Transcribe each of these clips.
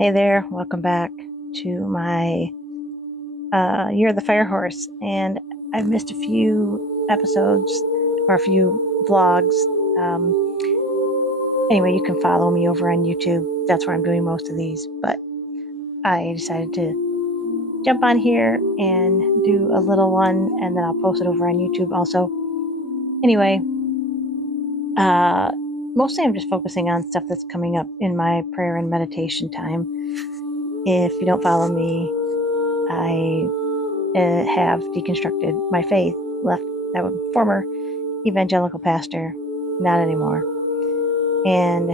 Hey there, welcome back to my Year of the Fire Horse. And I've missed a few episodes or a few vlogs. Um, anyway, you can follow me over on YouTube. That's where I'm doing most of these. But I decided to jump on here and do a little one, and then I'll post it over on YouTube also. Anyway, uh, mostly I'm just focusing on stuff that's coming up in my prayer and meditation time. If you don't follow me, I have deconstructed my faith, left that former evangelical pastor, not anymore. And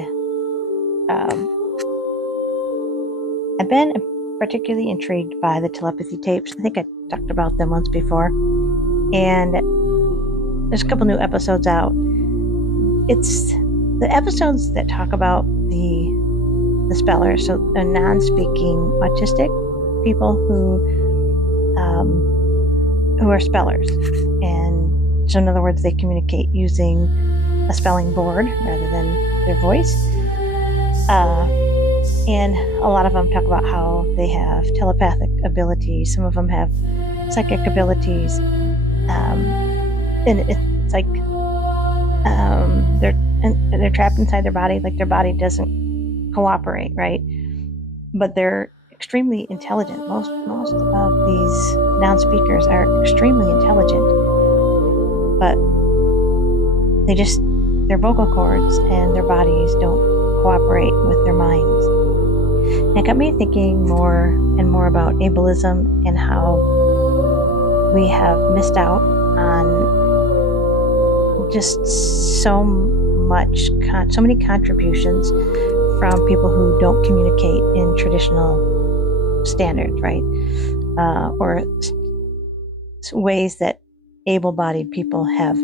I've been particularly intrigued by the telepathy tapes. I think I talked about them once before. And there's a couple new episodes out. It's the episodes that talk about the spellers, so the non-speaking autistic people who are spellers. And so in other words, they communicate using a spelling board rather than their voice. And a lot of them talk about how they have telepathic abilities. Some of them have psychic abilities. And it's like they're trapped inside their body, like their body doesn't cooperate, right? But they're extremely intelligent. Most of these non-speakers are extremely intelligent, but their vocal cords and their bodies don't cooperate with their minds. And it got me thinking more and more about ableism and how we have missed out on just so many contributions from people who don't communicate in traditional standards, right? Or ways that able-bodied people have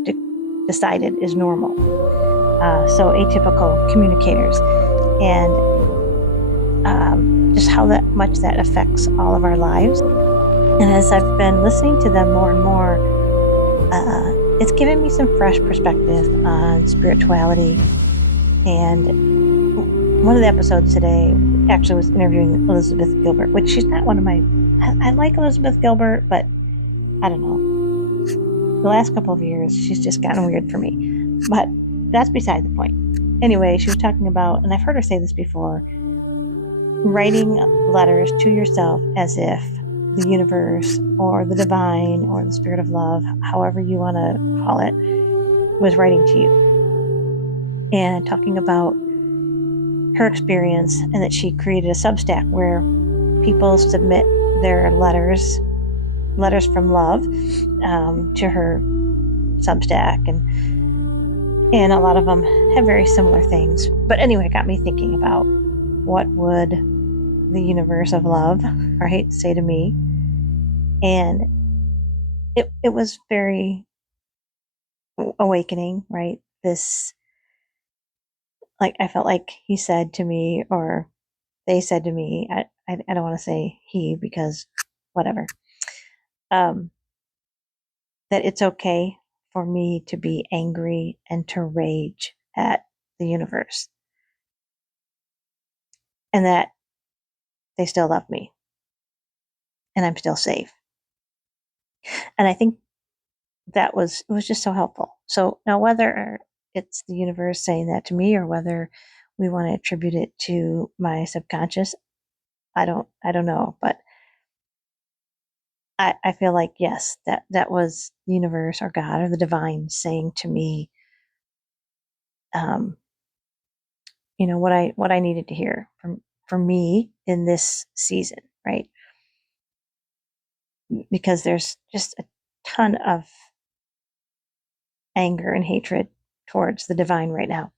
decided is normal. So atypical communicators, and just how much that affects all of our lives. And as I've been listening to them more and more, it's given me some fresh perspective on spirituality. And one of the episodes today actually was interviewing Elizabeth Gilbert, which she's not one of my... I like Elizabeth Gilbert, but I don't know. The last couple of years, she's just gotten weird for me. But that's beside the point. Anyway, she was talking about, and I've heard her say this before, writing letters to yourself as if the universe or the divine or the spirit of love, however you want to call it, was writing to you. And talking about her experience, and that she created a Substack where people submit their letters from love to her Substack, and a lot of them have very similar things. But anyway, it got me thinking about what would the universe of love, right, say to me. And it was very awakening, right? This, like, I felt like he said to me, or they said to me, I don't want to say he because whatever, that it's okay for me to be angry and to rage at the universe, and that they still love me and I'm still safe. And I think it was just so helpful. So now, whether it's the universe saying that to me or whether we want to attribute it to my subconscious, I don't know. But I feel like, yes, that was the universe or God or the divine saying to me, what I needed to hear from me in this season, right? Because there's just a ton of anger and hatred towards the divine right now,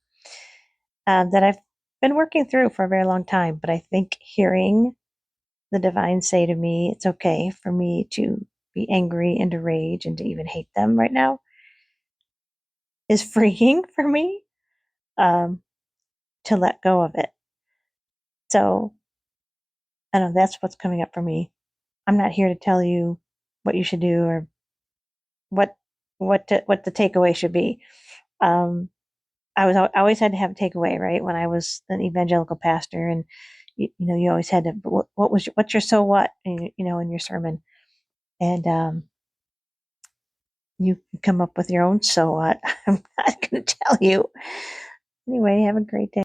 that I've been working through for a very long time. But I think hearing the divine say to me, it's okay for me to be angry and to rage and to even hate them right now, is freeing for me, to let go of it. So I don't know, that's what's coming up for me. I'm not here to tell you what you should do or what the takeaway should be. I always had to have a takeaway, right? When I was an evangelical pastor, and you always had to, what was what's your so what, in your sermon. And you can come up with your own so what. I'm not going to tell you. Anyway, have a great day.